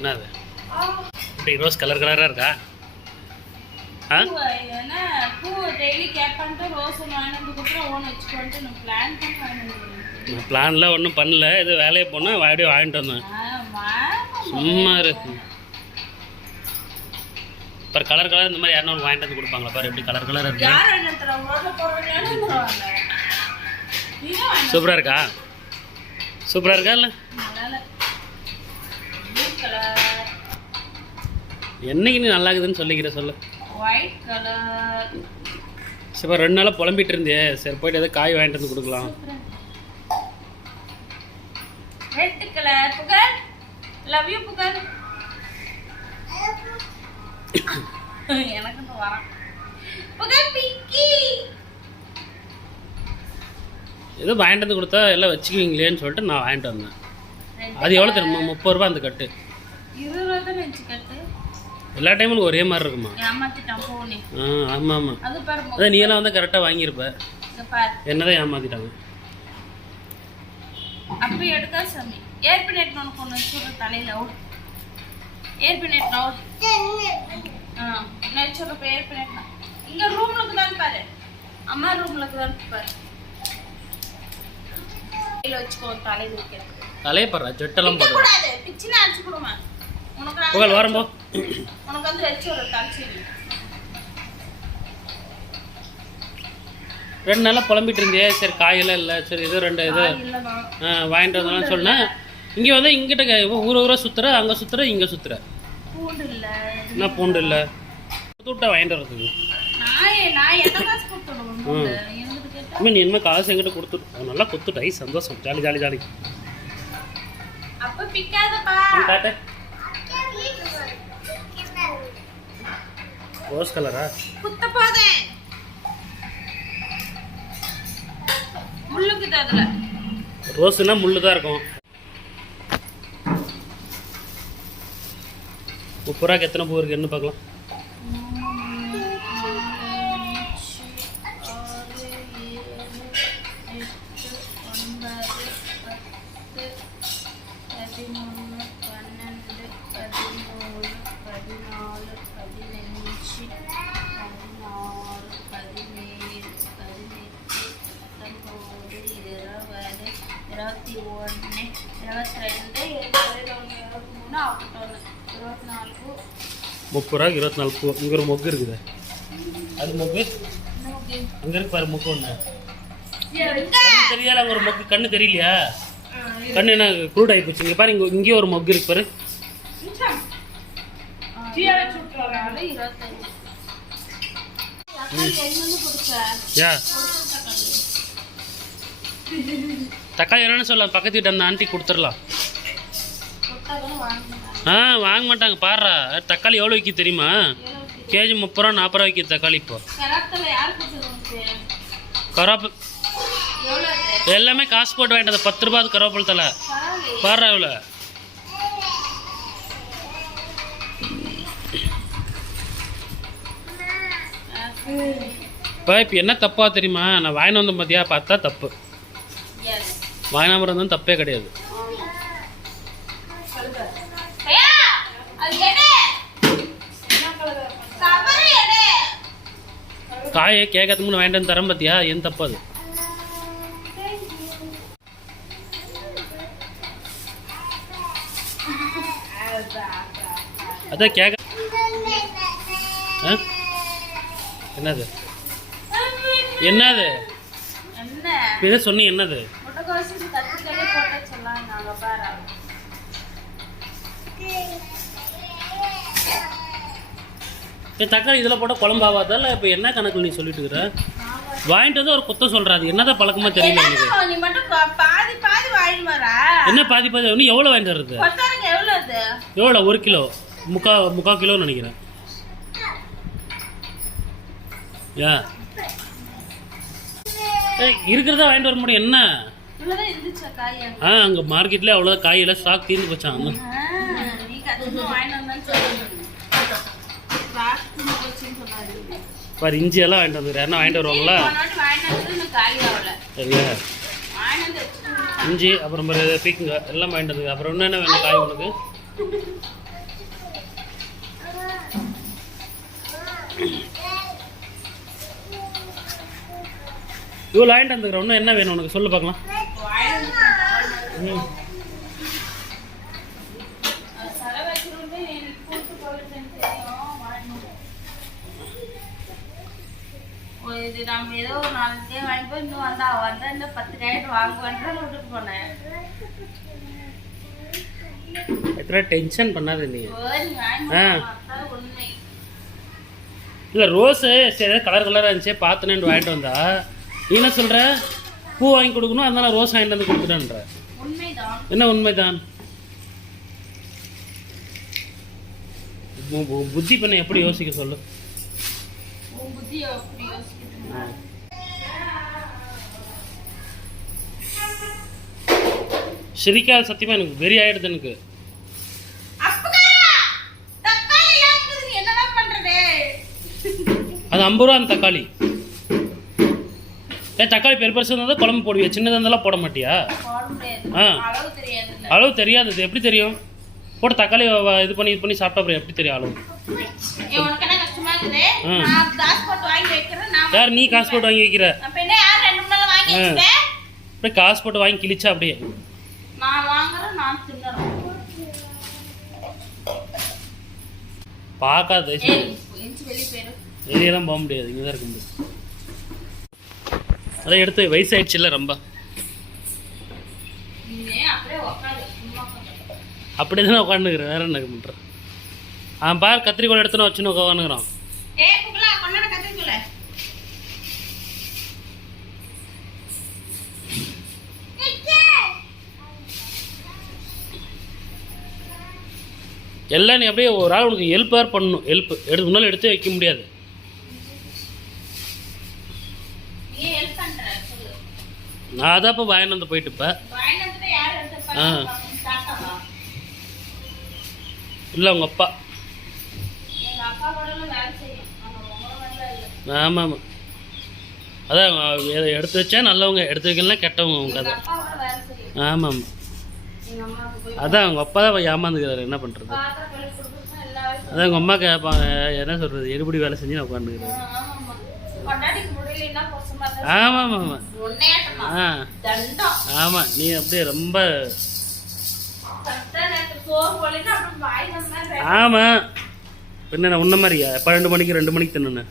என்ன அது இப்படி ரோஸ் கலர் கலராக இருக்கா? ஆ? ஒன்று பிளான்லாம் ஒன்றும் பண்ணல. இது வேலையை போனால் அப்படியே வாங்கிட்டு வந்தேன். சும்மா இருக்கு பாரு கலர் கலர் இந்த மாதிரி யாரும் வாங்கிட்டு வந்து கொடுப்பாங்களா? பாரு எப்படி கலர் கலர் இருக்கு. சூப்பராக இருக்கா? சூப்பராக இருக்கா இல்லை? Color, என்னைக்கு நீ நல்லா இருக்குதுன்னு சொல்லிக்கிற சொல்லு. White color. சரி ரெண்டு நாளாக புலம்பிட்டு இருந்தியே. சரி போயிட்டு ஏதாவது காய் வாங்கிட்டு வந்து கொடுக்கலாம். Red color. Pugazh. Love you Pugazh. எனக்கு வரான் புகழ் பிங்கி. ஏதோ வாங்கிட்டு வந்து கொடுத்தா எல்லாம் வச்சுக்குவீங்களேன்னு சொல்லிட்டு நான் வாங்கிட்டு வந்தேன். அது எவ்வளோ தெரியுமா? முப்பது ரூபா அந்த கட்டு. எல்லா டைமும் ஒரே மாதிரி இருக்குமா? ஆ ஆமாம் ஆமாம் அதான் நீ எல்லாம் வந்து கரெக்டாக வாங்கியிருப்ப. என்னதான் ஏமாத்திட்டாங்க அப்ப எடுக்கா சாமி. ஏற்பினேட் உனக்கு ஒன்று வச்சுடுற தலையில ஓடு ஏற்பினேட் ஓடு ஆ நான் வச்சுடுறப்ப ஏற்பினேட் இங்க ரூம்லுக்கு தான் பாரு. அம்மா ரூம்லுக்கு தான் பாரு. கையில வச்சுக்கோ தலையில வைக்கிறது தலையை பாரு ஜெட்டெல்லாம் நான் புகழ் வரம்போ. உனக்கு வந்து வச்சு ஒரு தலைச்சீனி ரெண்டு நாளாக புலம்பிட்டு இருந்தியே. சரி காயெல்லாம் இல்லை. சரி இது ரெண்டு இது. வாங்கிட்டு வந்தோம்னு சொன்னேன். இங்கே வந்து இங்கிட்ட ஊர் ஊரா சுற்றுற அங்கே சுற்றுற இங்கே சுற்றுற பூண்டு இல்லை. என்ன பூண்டு இல்லை? விட்டா வாங்கிட்டு இனிமே நீ என்ன காசு எங்கிட்ட கொடுத்துட்டு நல்லா கொடுத்துட்டை சந்தோஷம். Jolly jolly jolly. அப்ப பிக்காதப்பா காட்டு ரோஸ் கலரா குத்த போதே முள்ளுக்குது அதுல ரோஸுனா முள்ளு தான் இருக்கும். முப்பது ரூபாய்க்கு எத்தனை பூ இருக்கு? என்ன பார்க்கலாம். பதிமூணு பன்னெண்டு பதிமூணு பதினாலு பதினஞ்சு பதினாறு பதினேழு பதினெட்டு பத்தொம்போது இருபது இருபத்தி ஒன்று இருபத்தி ரெண்டு இருபத்தி ஒன்று இருபத்தி மூணு ஐம்பத்தொன்று இருபத்தி நாலு முப்பது ரூபாய்க்கு இருபத்தி நாலு பூ. இங்கே ஒரு மொக்கு இருக்குது. அது மொக்கு? அங்கே இருக்கு பாரு மொக்கு ஒன்று தெரியல அங்கே ஒரு மொக்கு? கண்ணு தெரியலையா? கண்ணு என்ன குரூட் ஆகி போச்சு. இங்கே பாரு இங்கே இங்கேயே ஒரு மொக்கு இருக்கு பாரு. தக்காளி என்னன்னு சொல்லலாம் பக்கத்து வீட்டு அந்த ஆண்டி கொடுத்துடலாம். ஆ வாங்க மாட்டாங்க பாடுறா தக்காளி எவ்வளோ விற்கி தெரியுமா? கேஜி முப்பது ரூபா நாற்பது ரூபா விற்கிது தக்காளி இப்போ. கராத்தில் யார் கொடுத்தது உனக்கு கருவேப்பு எவ்வளோ அது எல்லாமே காசு போட்டு வாங்கிட்டு பத்து ரூபா அது கருவேப்பிலை தலை பாரு இவ்வளோ இப்போ இப்போ என்ன தப்பாக தெரியுமா? நான் வாங்கிட்டு வந்தேன் பார்த்தியா பார்த்தா தப்பு. வாங்கினாமல் வாங்கினாம இருந்தாலும் தப்பே கிடையாது. காயை கேட்கறதுக்கு முன்னே வாங்கிட்டு வந்து தரேன் பார்த்தியா என் தப்பு அது? அதான் கேட்க ஆ என்னது? என்னது? இதை சொன்னி என்னது? பாரு. இப்போ தக்காளி இதில் போட்டால் குழம்பாவாதா இல்லை இப்போ என்ன கணக்கில் நீ சொல்லிட்டு இருக்கிற வாங்கிட்டு வந்து ஒரு குத்தம் சொல்கிறாது என்னதான் பழக்கமாக தெரியல எனக்கு? என்ன பாதி பாதி? இன்னும் எவ்வளோ வாங்கிட்டு எவ்வளோ அது எவ்வளோ ஒரு கிலோ. முக்கா முக்கா கிலோன்னு நினைக்கிறேன். யா. இருக்கிறதா வாங்கிட்டு வர முடியும்? என்ன? ஆ அங்கே மார்க்கெட்லேயே அவ்வளோ காயெல்லாம் ஸ்டாக் தீர்ந்து சொன்னாரு. பாரு இஞ்சி எல்லாம் வாங்கிட்டு வந்துரு யாருன்னா வாங்கிட்டு வருவாங்களா? சரியா? இஞ்சி அப்புறம் பீக்குங்க எல்லாம் வாங்கிட்டு வந்து அப்புறம் இன்னும் என்ன வேணும் காய் உனக்கு? இவ்வளோ வாங்கிட்டு வந்துக்கிற இன்னும் என்ன வேணும் உனக்கு? சொல்லு பார்க்கலாம். இது நம்ம ஏதோ ஒரு நாலு டே வாங்கி போய் இன்னும் வந்தா வந்தா இன்னும் பத்து கேட்டு வாங்குவேன் விட்டுட்டு போனேன். எத்தனை டென்ஷன் பண்ணாத நீ. ஆ. இல்லை ரோஸு சரி கலர் கலராக இருந்துச்சு பார்த்துனேன் வாங்கிட்டு வந்தா. நீ என்ன சொல்கிற பூ வாங்கி கொடுக்கணும் அதனால ரோஸ் வாங்கிட்டு வந்து கொடுத்துட்டேன்ற. என்ன உண்மைதான்? புத்தி பண்ண எப்படி யோசிக்க சொல்லு? சிரிக்காத சத்தியமா எனக்கு வெறி ஆயிடுது எனக்கு அப்பா தக்காளி இருக்குது நீ என்னதான் பண்றது அது ஐம்பது ரூபா அந்த தக்காளி. ஏ தக்காளி பெரு பெருசு இருந்தால் குழம்பு போடுவியா? சின்னதாக இருந்தாலும் போட மாட்டியா? ஆ. அளவு தெரியாது இது எப்படி தெரியும்? போட்டு தக்காளி இது பண்ணி இது பண்ணி சாப்பிட்டா அப்புறம் எப்படி தெரியும் அளவு? யார் நீ காசு போட்டு வாங்கி வைக்கிற? அப்படியே காசு போட்டு வாங்கி கிழிச்சா அப்படியே. தின்னுறேன். பார்க்காத வெளியெல்லாம் போக முடியாது இங்கே தான் இருக்க முடியும். அதான் எடுத்து வயசாயிடுச்சுல்ல ரொம்ப. அப்படியே. அப்படி தானே உட்காந்துக்கிறேன் வேற என்ன பண்ணுறேன் ஆ பார் கத்திரிக்கோள் எடுத்துன்னு வச்சுன்னு கத்திரிக்கோல எல்லாம் நீ அப்படியே ஒரு ஆள் உனக்கு ஹெல்ப் வேறு பண்ணணும். ஹெல்ப் எடுத்து முன்னால் எடுத்து வைக்க முடியாது நீ ஹெல்ப் பண்ற சொல்லு நான் அதான் இப்போ வாங்கிட்டு வந்து போயிட்டு இப்போ ஆ. இல்லை உங்கள் அப்பா. ஆமாம் ஆமாம் அதான் எடுத்து வச்சா நல்லவங்க எடுத்து வைக்கலாம் கெட்டவங்க எங்க கதை. ஆமாம் ஆமாம் அதான் அவங்க அப்பா தான் ஏமாந்துக்கிறாரு. என்ன பண்ணுறது அதான் உங்கள் அம்மா கேட்பாங்க என்ன சொல்கிறது எடுபடி வேலை செஞ்சு நான் உட்காந்துக்கிறேன் ஆமாம் ஆமாம் ஆ. ஆமாம் நீ அப்படியே ரொம்ப ஆமாம் பின்ன நான் உன்ன மாதிரியா? பன்னெண்டு மணிக்கு ரெண்டு மணிக்கு தின்னு